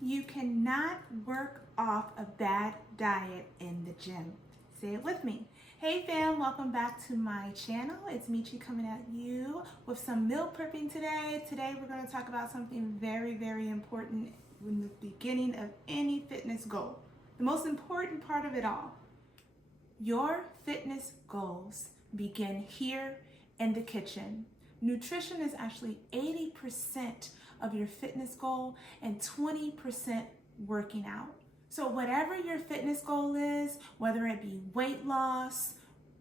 You cannot work off a bad diet in the gym. Say it with me. Hey fam, welcome back to my channel. It's Michi coming at you with some meal prepping today. Today we're going to talk about something very, very important in the beginning of any fitness goal. The most important part of it all. Your fitness goals begin here in the kitchen. Nutrition is actually 80% of your fitness goal and 20% working out. So whatever your fitness goal is, whether it be weight loss,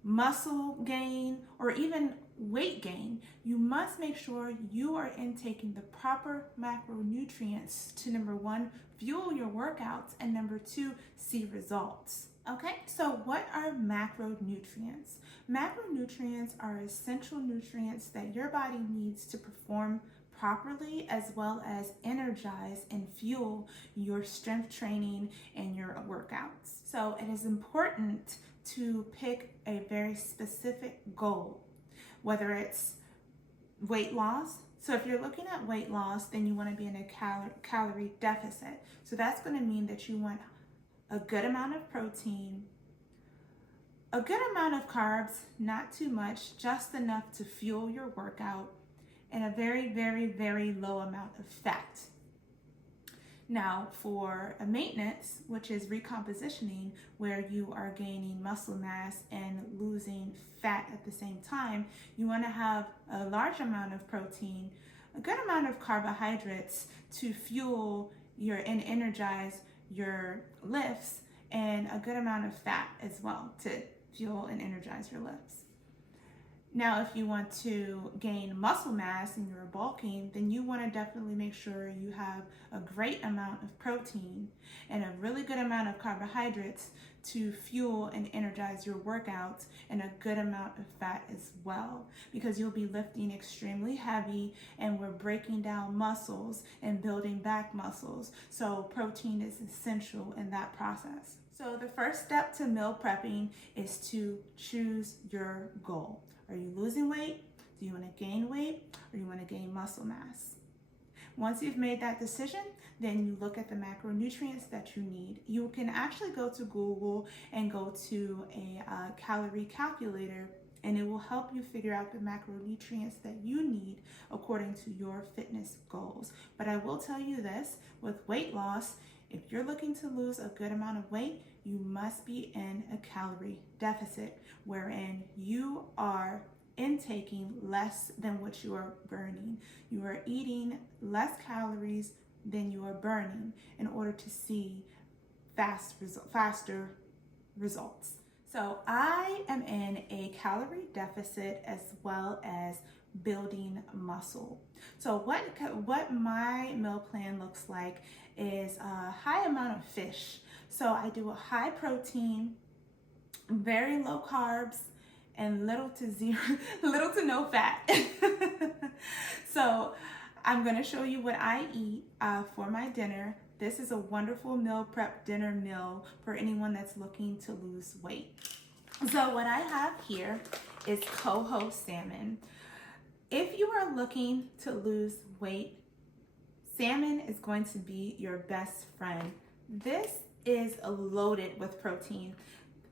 muscle gain, or even weight gain, you must make sure you are intaking the proper macronutrients to, number one, fuel your workouts, and number two, see results. Okay, so what are macronutrients? Macronutrients are essential nutrients that your body needs to perform properly, as well as energize and fuel your strength training and your workouts. So it is important to pick a very specific goal, whether it's weight loss. So if you're looking at weight loss, then you want to be in a calorie deficit. So that's going to mean that you want a good amount of protein, a good amount of carbs, not too much, just enough to fuel your workout, and a very, very, very low amount of fat. Now, for a maintenance, which is recompositioning, where you are gaining muscle mass and losing fat at the same time, you want to have a large amount of protein, a good amount of carbohydrates to fuel your and energize your lifts, and a good amount of fat as well to fuel and energize your lifts. Now, if you want to gain muscle mass and you're bulking, then you want to definitely make sure you have a great amount of protein and a really good amount of carbohydrates to fuel and energize your workouts, and a good amount of fat as well, because you'll be lifting extremely heavy and we're breaking down muscles and building back muscles. So protein is essential in that process. So the first step to meal prepping is to choose your goal. Are you losing weight? Do you want to gain weight? Or you want to gain muscle mass? Once you've made that decision, then you look at the macronutrients that you need. You can actually go to Google and go to a calorie calculator, and it will help you figure out the macronutrients that you need according to your fitness goals. But I will tell you this, with weight loss, if you're looking to lose a good amount of weight, you must be in a calorie deficit, wherein you are intaking less than what you are burning. You are eating less calories than you are burning in order to see faster results. So I am in a calorie deficit as well as building muscle. So what my meal plan looks like is a high amount of fish. So I do a high protein, very low carbs, and little to no fat. So I'm going to show you what I eat for my dinner. This is a wonderful meal prep dinner meal for anyone that's looking to lose weight. So what I have here is coho salmon. If you are looking to lose weight, salmon is going to be your best friend. This is loaded with protein.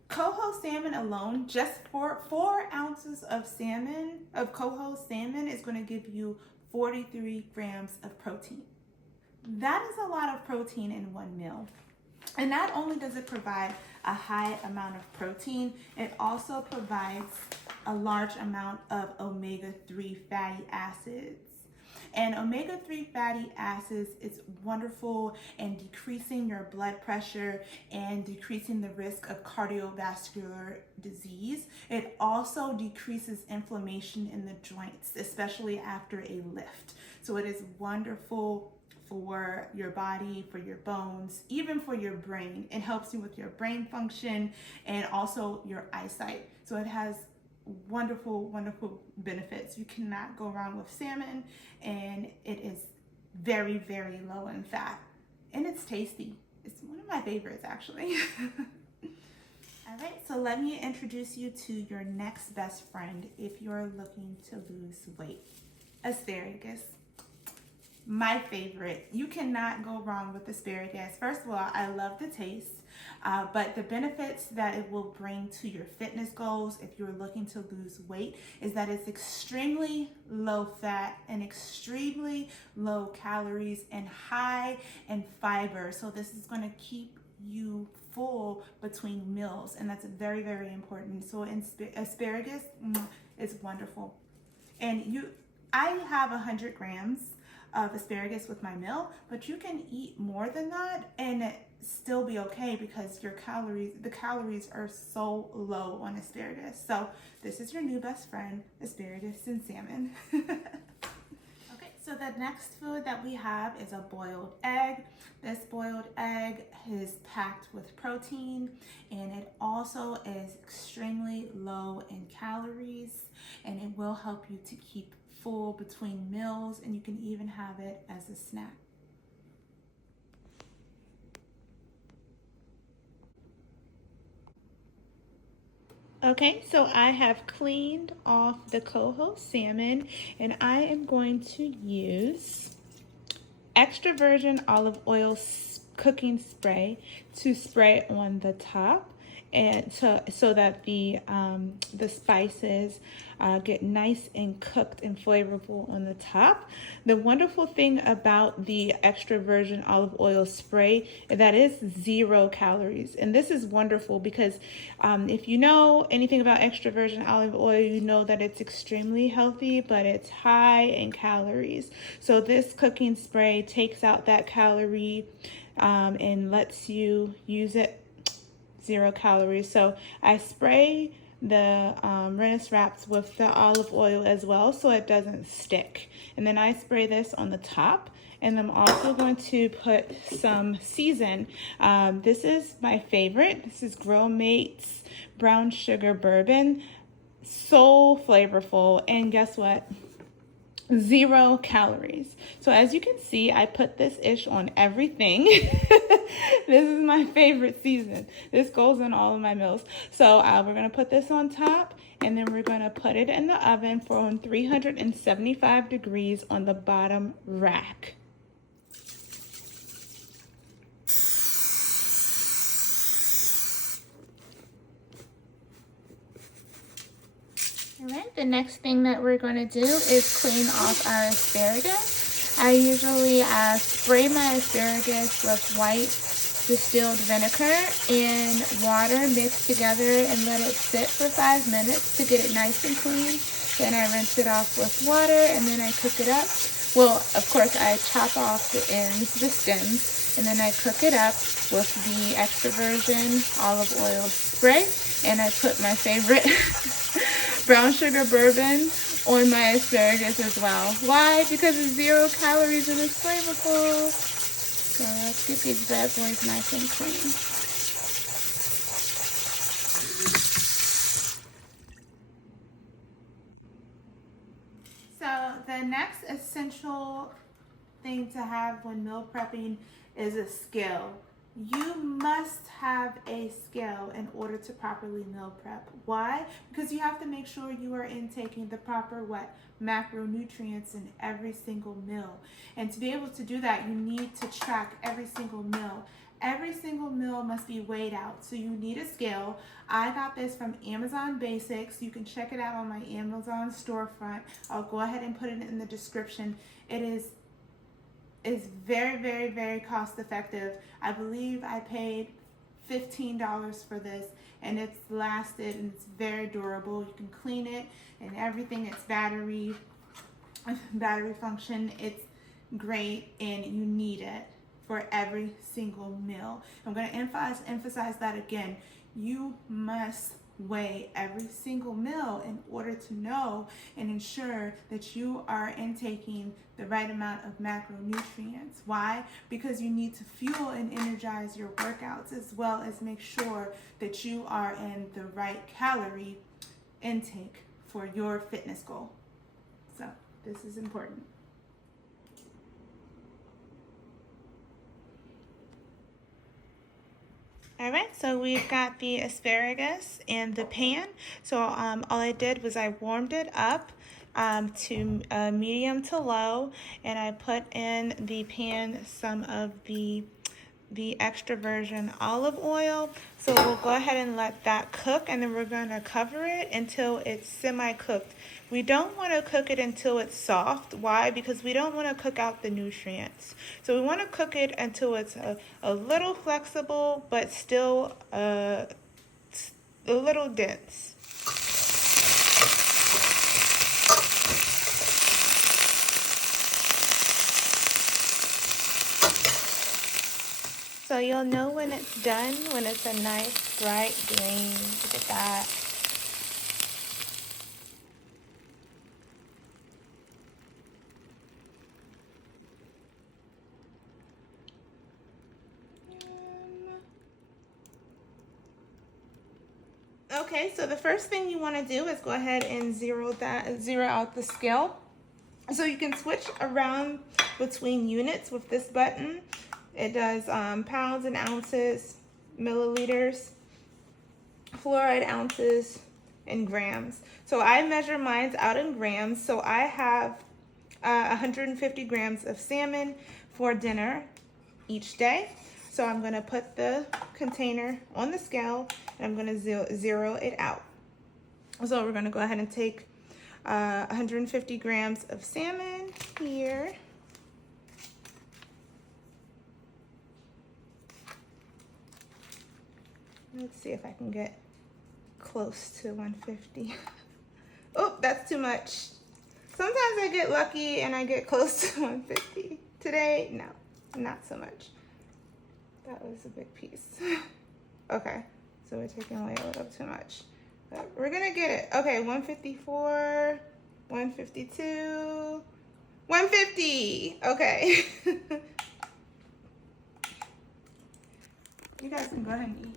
Coho salmon alone, just for 4 ounces of coho salmon is going to give you 43 grams of protein. That is a lot of protein in one meal. And not only does it provide a high amount of protein, it also provides a large amount of omega-3 fatty acids. And omega-3 fatty acids is wonderful in decreasing your blood pressure and decreasing the risk of cardiovascular disease. It also decreases inflammation in the joints, especially after a lift. So it is wonderful for your body, for your bones, even for your brain. It helps you with your brain function and also your eyesight. So it has wonderful, wonderful benefits. You cannot go wrong with salmon, and it is very, very low in fat, and it's tasty. It's one of my favorites, actually. All right, so let me introduce you to your next best friend if you're looking to lose weight: asparagus. my favorite. You cannot go wrong with asparagus. First of all, I love the taste, but the benefits that it will bring to your fitness goals if you're looking to lose weight is that it's extremely low fat and extremely low calories and high in fiber. So this is going to keep you full between meals, and that's very, very important. So asparagus is wonderful. And I have 100 grams of asparagus with my meal, but you can eat more than that and still be okay because the calories are so low on asparagus. So this is your new best friend, asparagus and salmon. Okay, so the next food that we have is a boiled egg. This boiled egg is packed with protein, and it also is extremely low in calories, and it will help you to keep full between meals, and you can even have it as a snack. Okay, so I have cleaned off the coho salmon, and I am going to use extra virgin olive oil cooking spray to spray on the top, and so that the spices get nice and cooked and flavorful on the top. The wonderful thing about the extra virgin olive oil spray is that it's 0 calories, and this is wonderful because if you know anything about extra virgin olive oil, you know that it's extremely healthy, but it's high in calories. So this cooking spray takes out that calorie and lets you use it 0 calories. So I spray the Rennis wraps with the olive oil as well so it doesn't stick. And then I spray this on the top, and I'm also going to put some season. This is my favorite. This is Grill Mates brown sugar bourbon. So flavorful, and guess what? 0 calories. So as you can see, I put this ish on everything. This is my favorite season. This goes in all of my meals. So we're going to put this on top, and then we're going to put it in the oven for 375 degrees on the bottom rack. All right, the next thing that we're going to do is clean off our asparagus. I usually spray my asparagus with white distilled vinegar and water mixed together and let it sit for 5 minutes to get it nice and clean. Then I rinse it off with water, and then I cook it up. Well, of course, I chop off the ends, the stems, and then I cook it up with the extra virgin olive oil spray, and I put my favorite brown sugar bourbon on my asparagus as well. Why? Because it's 0 calories and it's flavorful. So let's get these bad boys nice and clean. So the next essential thing to have when meal prepping is a scale. You must have a scale in order to properly meal prep. Why? Because you have to make sure you are intaking the proper macronutrients in every single meal. And to be able to do that, you need to track every single meal. Every single meal must be weighed out. So you need a scale. I got this from Amazon Basics. You can check it out on my Amazon storefront. I'll go ahead and put it in the description. It is very, very, very cost effective. I believe I paid $15 for this, and it's lasted, and it's very durable. You can clean it and everything. It's battery function. It's great, and you need it for every single meal. I'm going to emphasize that again. You must weigh every single meal in order to know and ensure that you are intaking the right amount of macronutrients. Why? Because you need to fuel and energize your workouts, as well as make sure that you are in the right calorie intake for your fitness goal. So this is important. All right, so we've got the asparagus in the pan. So all I did was I warmed it up to medium to low, and I put in the pan some of the extra virgin olive oil. So we'll go ahead and let that cook, and then we're going to cover it until it's semi-cooked. We don't want to cook it until it's soft. Why? Because we don't want to cook out the nutrients. So we want to cook it until it's a little flexible, but still a little dense. So you'll know when it's done, when it's a nice bright green. Look at that. Okay, so the first thing you want to do is go ahead and zero out the scale. So you can switch around between units with this button. It does pounds and ounces, milliliters, fluoride ounces, and grams. So I measure mine out in grams. So I have 150 grams of salmon for dinner each day. So I'm going to put the container on the scale, and I'm going to zero it out. So we're going to go ahead and take 150 grams of salmon here. Let's see if I can get close to 150. Oh, that's too much. Sometimes I get lucky and I get close to 150. Today, no, not so much. That was a big piece. Okay, so we're taking away a little too much. But we're gonna get it. Okay, 154, 152, 150. Okay. You guys can go ahead and eat.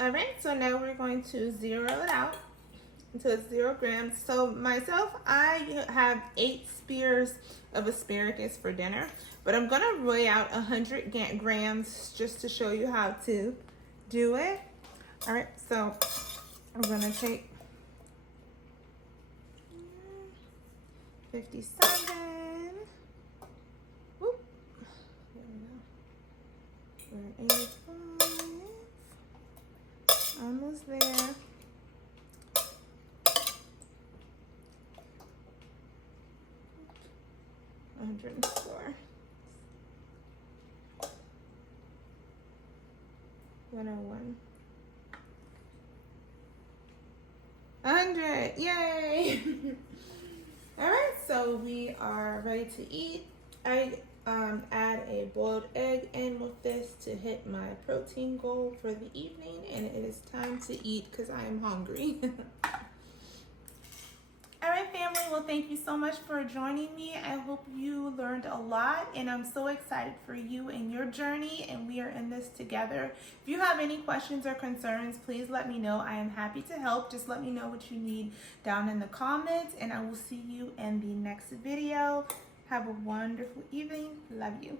All right, so now we're going to zero it out until it's 0 grams. So myself, I have 8 spears of asparagus for dinner, but I'm gonna weigh out 100 grams just to show you how to do it. All right, so I'm gonna take 57. Whoop. There we go. We're at 85. Almost there. $104. 101. 100. Yay! All right, so we are ready to eat. I add a boiled egg in with this to hit my protein goal for the evening, and it is time to eat because I am hungry. All right, family, well, thank you so much for joining me. I hope you learned a lot, and I'm so excited for you and your journey, and we are in this together. If you have any questions or concerns, please let me know. I am happy to help. Just let me know what you need down in the comments, and I will see you in the next video. Have a wonderful evening. Love you.